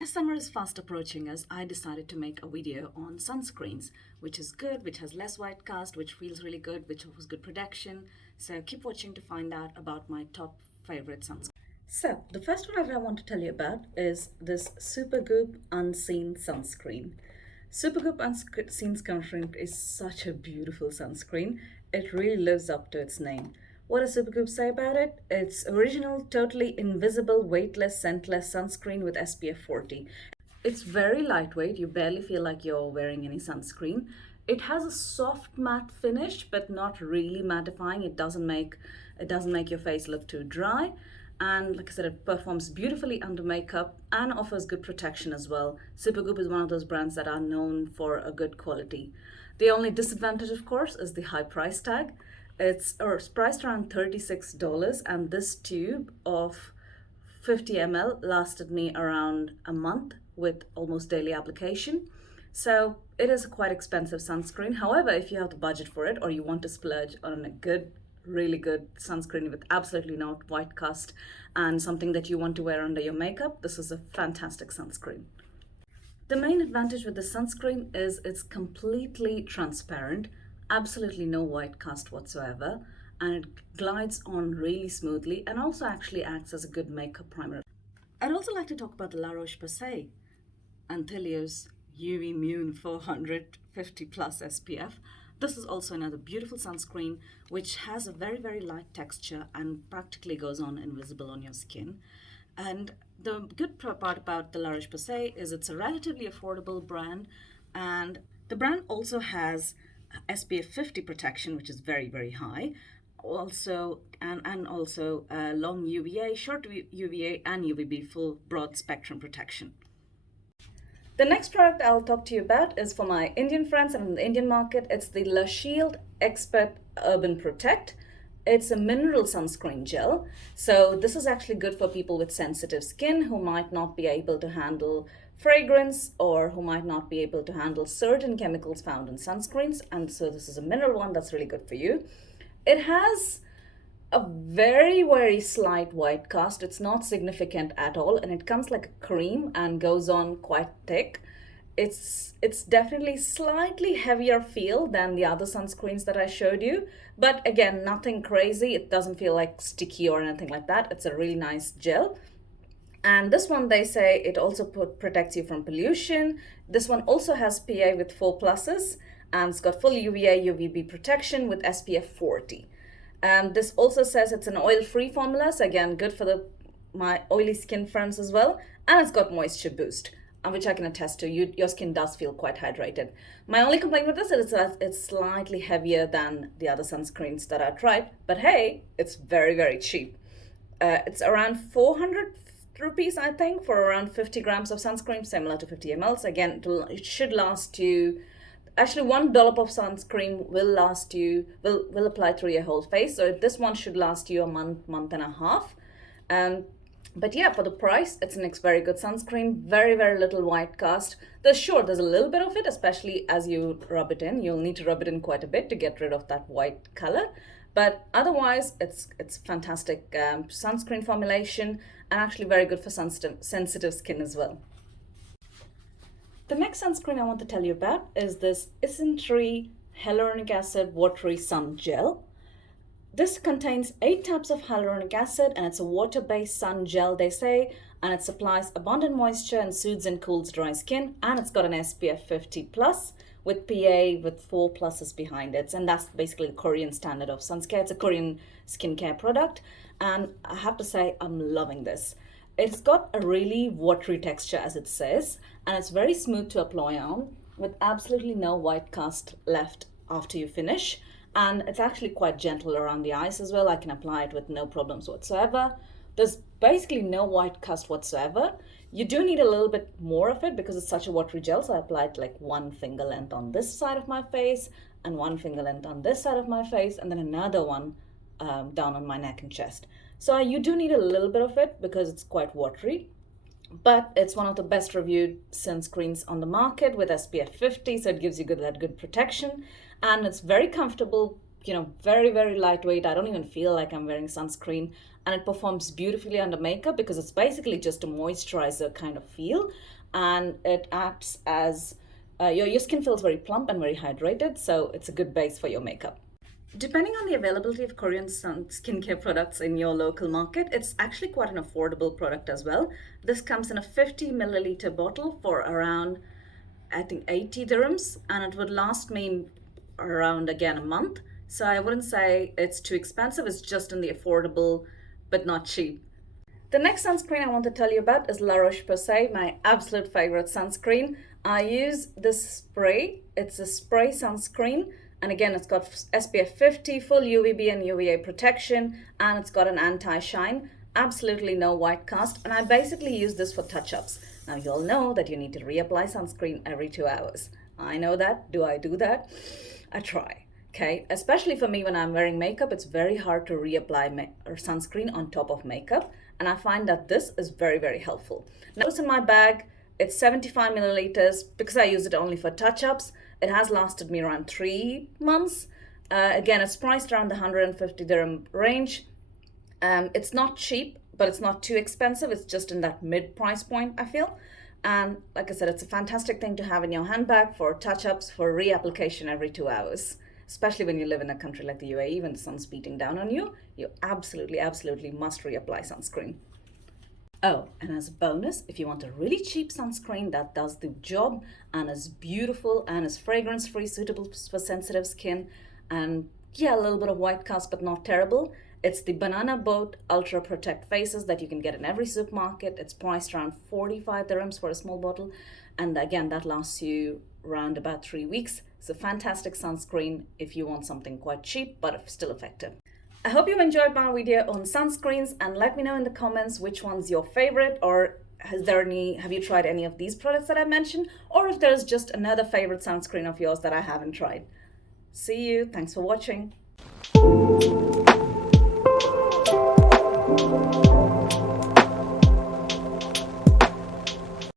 As summer is fast approaching us, I decided to make a video on sunscreens, which is good, which has less white cast, which feels really good, which offers good protection. So keep watching to find out about my top favorite sunscreens. So, the first one that I want to tell you about is this Super Goop Unseen Sunscreen. Super Goop Unseen Sunscreen is such a beautiful sunscreen. It really lives up to its name. What does Super Goop say about it? It's original, totally invisible, weightless, scentless sunscreen with SPF 40. It's very lightweight, you barely feel like you're wearing any sunscreen. It has a soft matte finish, but not really mattifying. It doesn't make your face look too dry. And like I said, it performs beautifully under makeup and offers good protection as well. Supergoop is one of those brands that are known for a good quality. The only disadvantage, of course, is the high price tag. It's priced around $36, and this tube of 50 ml lasted me around a month with almost daily application. So it is a quite expensive sunscreen. However, if you have the budget for it or you want to splurge on a good, really good sunscreen with absolutely no white cast and something that you want to wear under your makeup, this is a fantastic sunscreen. The main advantage with the sunscreen is it's completely transparent, absolutely no white cast whatsoever, and it glides on really smoothly and also actually acts as a good makeup primer. I'd also like to talk about the Laroche Posay Antilles UV Immune 450 plus SPF. This is also another beautiful sunscreen which has a very, very light texture and practically goes on invisible on your skin. And the good part about the La Roche-Posay is it's a relatively affordable brand, and the brand also has SPF 50 protection, which is very, very high. Also, and also long UVA, short UVA, and UVB full broad spectrum protection. The next product I'll talk to you about is for my Indian friends and in the Indian market. It's the La Shield Expert Urban Protect. It's a mineral sunscreen gel. So this is actually good for people with sensitive skin who might not be able to handle fragrance or who might not be able to handle certain chemicals found in sunscreens. And so this is a mineral one that's really good for you. It has a very, very slight white cast. It's not significant at all, and it comes like a cream and goes on quite thick. It's definitely slightly heavier feel than the other sunscreens that I showed you, but again, nothing crazy. It doesn't feel like sticky or anything like that. It's a really nice gel. And this one, they say it also protects you from pollution. This one also has PA with 4 pluses, and it's got full UVA UVB protection with SPF 40. This also says it's an oil-free formula, so again, good for my oily skin friends as well. And it's got moisture boost, which I can attest to. Your skin does feel quite hydrated. My only complaint with this is that it's slightly heavier than the other sunscreens that I tried, but hey, it's very, very cheap. It's around 400 rupees, I think, for around 50 grams of sunscreen, similar to 50 ml. Again, it should last you. Actually, one dollop of sunscreen will apply through your whole face. So this one should last you a month and a half. But yeah, for the price, it's a very good sunscreen. Very, very little white cast. There's a little bit of it, especially as you rub it in. You'll need to rub it in quite a bit to get rid of that white color. But otherwise, it's fantastic sunscreen formulation and actually very good for sensitive skin as well. The next sunscreen I want to tell you about is this Asymmetry Hyaluronic Acid Watery Sun Gel. This contains 8 types of hyaluronic acid, and it's a water-based sun gel, they say, and it supplies abundant moisture and soothes and cools dry skin, and it's got an SPF 50 plus with PA with 4 pluses behind it, and that's basically the Korean standard of sunscare. It's a Korean skincare product, and I have to say I'm loving this. It's got a really watery texture, as it says, and it's very smooth to apply on with absolutely no white cast left after you finish. And it's actually quite gentle around the eyes as well. I can apply it with no problems whatsoever. There's basically no white cast whatsoever. You do need a little bit more of it because it's such a watery gel. So I applied like 1 finger length on this side of my face and 1 finger length on this side of my face, and then another one down on my neck and chest. So you do need a little bit of it because it's quite watery, but it's one of the best reviewed sunscreens on the market with SPF 50, so it gives you that good protection, and it's very comfortable, very, very lightweight. I don't even feel like I'm wearing sunscreen, and it performs beautifully under makeup because it's basically just a moisturizer kind of feel, and it acts as your skin feels very plump and very hydrated, so it's a good base for your makeup. Depending on the availability of Korean skincare products in your local market, it's actually quite an affordable product as well. This comes in a 50 milliliter bottle for around, I think, 80 dirhams, and it would last me around, again, a month. So I wouldn't say it's too expensive, it's just in the affordable but not cheap. The next sunscreen I want to tell you about is Laroche Posay, my absolute favorite sunscreen. I use this spray. It's a spray sunscreen, and again, it's got SPF 50, full UVB and UVA protection, and it's got an anti-shine, absolutely no white cast, and I basically use this for touch-ups. Now, you'll know that you need to reapply sunscreen every 2 hours. I know that. Do I do that? I try. Okay, especially for me when I'm wearing makeup, it's very hard to reapply sunscreen on top of makeup, and I find that this is very, very helpful. Now, it's in my bag. It's 75 milliliters because I use it only for touch-ups. It has lasted me around 3 months. Again, it's priced around the 150 dirham range. It's not cheap, but it's not too expensive. It's just in that mid price point, I feel. And like I said, it's a fantastic thing to have in your handbag for touch-ups, for reapplication every 2 hours. Especially when you live in a country like the UAE, when the sun's beating down on you, you absolutely, absolutely must reapply sunscreen. Oh, and as a bonus, if you want a really cheap sunscreen that does the job and is beautiful and is fragrance-free, suitable for sensitive skin, and yeah, a little bit of white cast but not terrible, it's the Banana Boat Ultra Protect Faces that you can get in every supermarket. It's priced around 45 dirhams for a small bottle, and again, that lasts you around about 3 weeks. It's a fantastic sunscreen if you want something quite cheap but still effective. I hope you enjoyed my video on sunscreens, and let me know in the comments which one's your favorite, or have you tried any of these products that I mentioned, or if there's just another favorite sunscreen of yours that I haven't tried. See you. Thanks for watching.